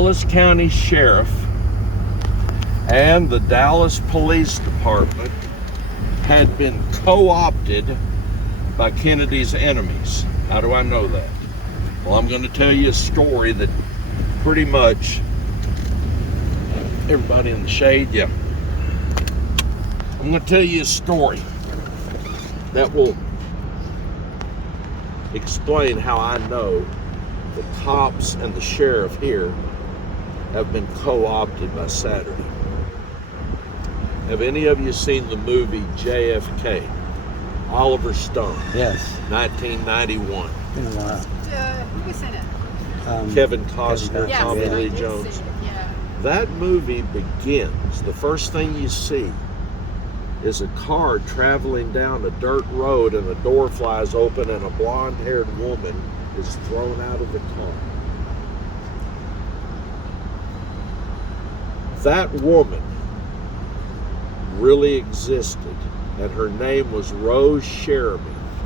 Dallas County Sheriff and the Dallas Police Department had been co-opted by Kennedy's enemies. How do I know that? Well, I'm going to tell you a story that pretty much, everybody in the shade, yeah. I'm going to tell you a story that will explain how I know the cops and the sheriff here have been co-opted by Saturday. Have any of you seen the movie JFK? Oliver Stone. Yes. 1991. Been a while. Who was in it? Kevin Costner, Yes, Tommy I Lee did Jones. see it, yeah. That movie begins, the first thing you see is a car traveling down a dirt road and a door flies open and a blonde-haired woman is thrown out of the car. That woman really existed, and her name was Rose Sheremy.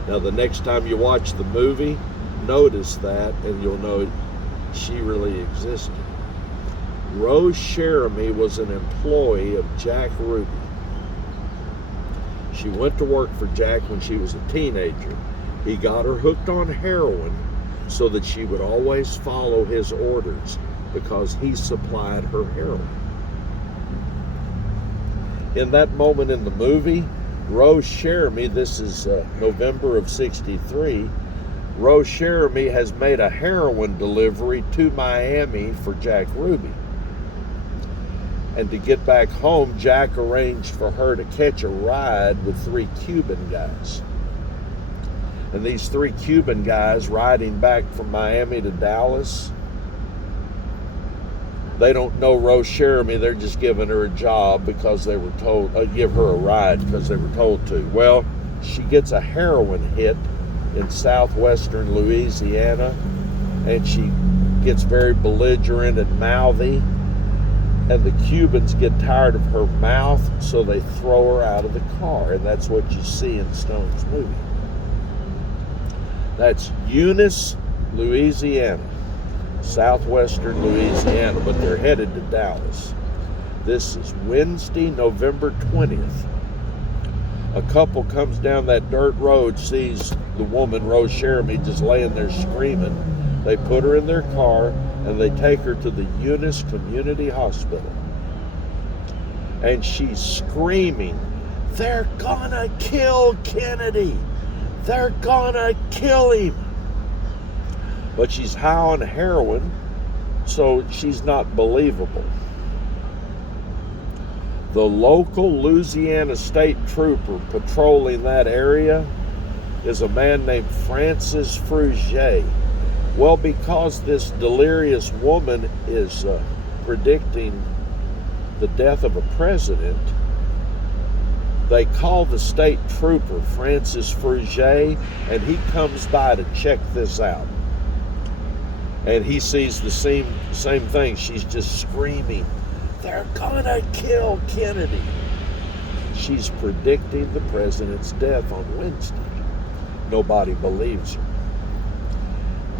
Now, the next time you watch the movie, notice that, and you'll know she really existed. Rose Sheremy was an employee of Jack Ruby. She went to work for Jack when she was a teenager. He got her hooked on heroin so that she would always follow his orders because he supplied her heroin. In that moment in the movie, Rose Sheremy, this is November of '63, Rose Sheremy has made a heroin delivery to Miami for Jack Ruby. And to get back home, Jack arranged for her to catch a ride with 3 Cuban guys. And these 3 Cuban guys riding back from Miami to Dallas, they don't know Rose Sheremy, they're just giving her a job because they were told, give her a ride because they were told to. Well, she gets a heroin hit in southwestern Louisiana, and she gets very belligerent and mouthy, and the Cubans get tired of her mouth, so they throw her out of the car, and that's what you see in Stone's movie. That's Eunice, Louisiana. Southwestern Louisiana, but they're headed to Dallas. This is Wednesday, November 20th. A couple comes down that dirt road, sees the woman, Rose Sheremy, just laying there screaming. They put her in their car and they take her to the Eunice Community Hospital. And she's screaming, "They're gonna kill Kennedy! They're gonna kill him!" But she's high on heroin, so she's not believable. The local Louisiana state trooper patrolling that area is a man named Francis Frugier. Well, because this delirious woman is predicting the death of a president, they call the state trooper, Francis Frugier, and he comes by to check this out. And he sees the same thing. She's just screaming, "They're gonna kill Kennedy." She's predicting the president's death on Wednesday. Nobody believes her.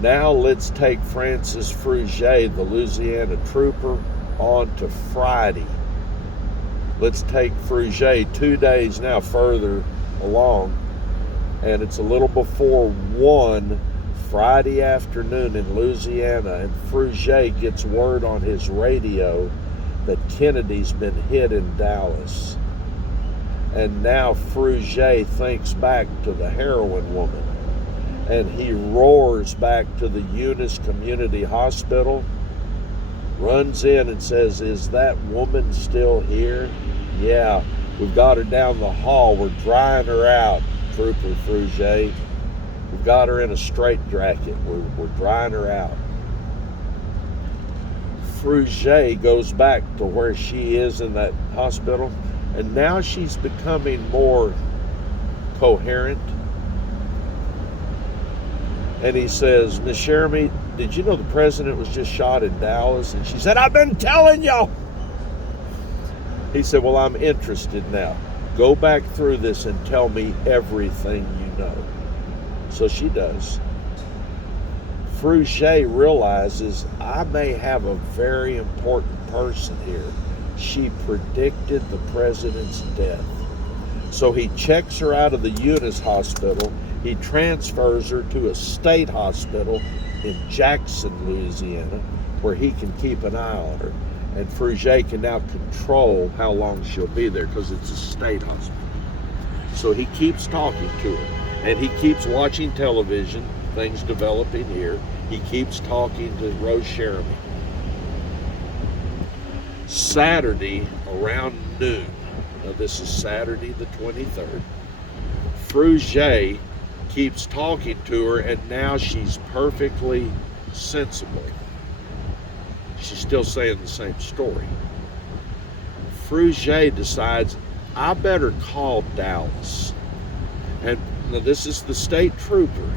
Now let's take Francis Frugier, the Louisiana trooper, on to Friday. Let's take Frugier 2 days now further along, and it's a little before 1 Friday afternoon in Louisiana, and Frugier gets word on his radio that Kennedy's been hit in Dallas. And now Frugier thinks back to the heroin woman, and he roars back to the Eunice Community Hospital, runs in and says, "Is that woman still here?" "Yeah, we've got her down the hall. We're drying her out, Trooper Frugier. We've got her in a straitjacket. We're drying her out." Frugier goes back to where she is in that hospital, and now she's becoming more coherent. And he says, "Miss Sheremy, did you know the president was just shot in Dallas?" And she said, "I've been telling you." He said, "Well, I'm interested now. Go back through this and tell me everything you know." So she does. Fruget realizes, I may have a very important person here. She predicted the president's death. So he checks her out of the Eunice Hospital. He transfers her to a state hospital in Jackson, Louisiana, where he can keep an eye on her. And Fruget can now control how long she'll be there because it's a state hospital. So he keeps talking to her, and he keeps watching television, things developing here. He keeps talking to Rose Sheremy. Saturday around noon, now this is Saturday the 23rd, Fruget keeps talking to her, and now she's perfectly sensible. She's still saying the same story. Fruget decides, I better call Dallas. And now this is the state trooper.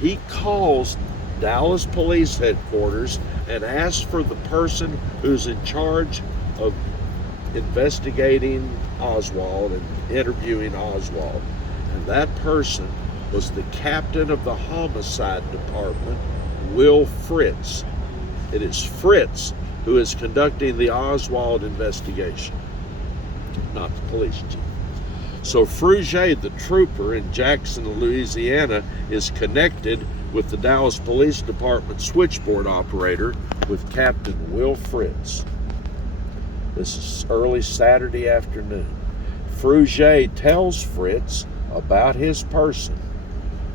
He calls Dallas Police Headquarters and asks for the person who's in charge of investigating Oswald and interviewing Oswald. And that person was the captain of the homicide department, Will Fritz. It is Fritz who is conducting the Oswald investigation, not the police chief. So Fruget, the trooper in Jackson, Louisiana, is connected with the Dallas Police Department switchboard operator with Captain Will Fritz. This is early Saturday afternoon. Fruget tells Fritz about his person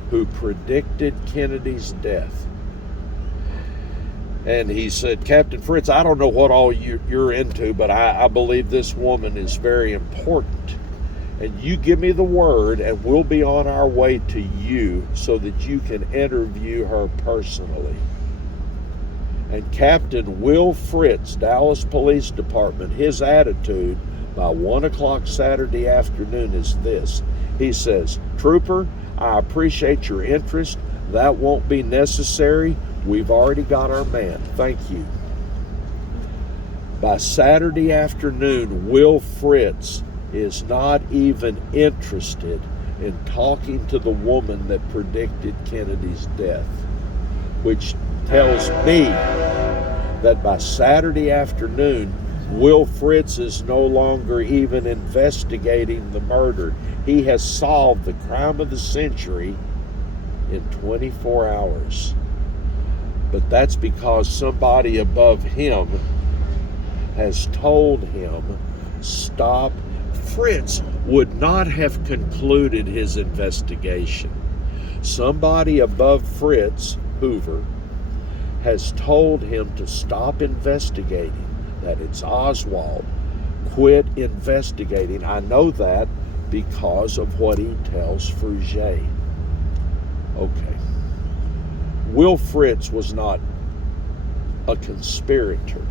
who predicted Kennedy's death. And he said, Captain Fritz, I don't know what all you're into, but I believe this woman is very important. And you give me the word, and we'll be on our way to you so that you can interview her personally. And Captain Will Fritz, Dallas Police Department, his attitude by 1 o'clock Saturday afternoon is this. He says, Trooper, I appreciate your interest. That won't be necessary. We've already got our man. Thank you. By Saturday afternoon, Will Fritz is not even interested in talking to the woman that predicted Kennedy's death, which tells me that by Saturday afternoon, Will Fritz is no longer even investigating the murder. He has solved the crime of the century in 24 hours. But that's because somebody above him has told him, stop. Fritz would not have concluded his investigation. Somebody above Fritz, Hoover, has told him to stop investigating, that it's Oswald. Quit investigating. I know that because of what he tells Fruget. Okay. Will Fritz was not a conspirator,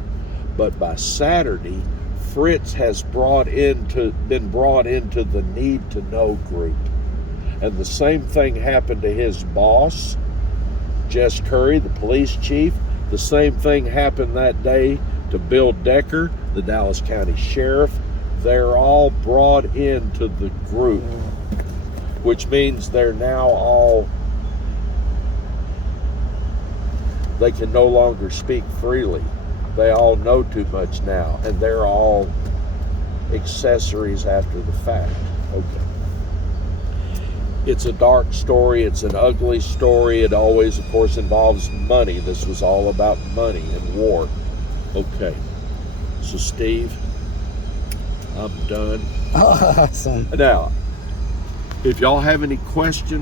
but by Saturday, Fritz has been brought into the need to know group. And the same thing happened to his boss, Jess Curry, the police chief. The same thing happened that day to Bill Decker, the Dallas County Sheriff. They're all brought into the group, which means they're now all, they can no longer speak freely. They all know too much now, and they're all accessories after the fact. Okay. It's a dark story. It's an ugly story. It always, of course, involves money. This was all about money and war. Okay. So, Steve, I'm done. Awesome. Now, if y'all have any questions,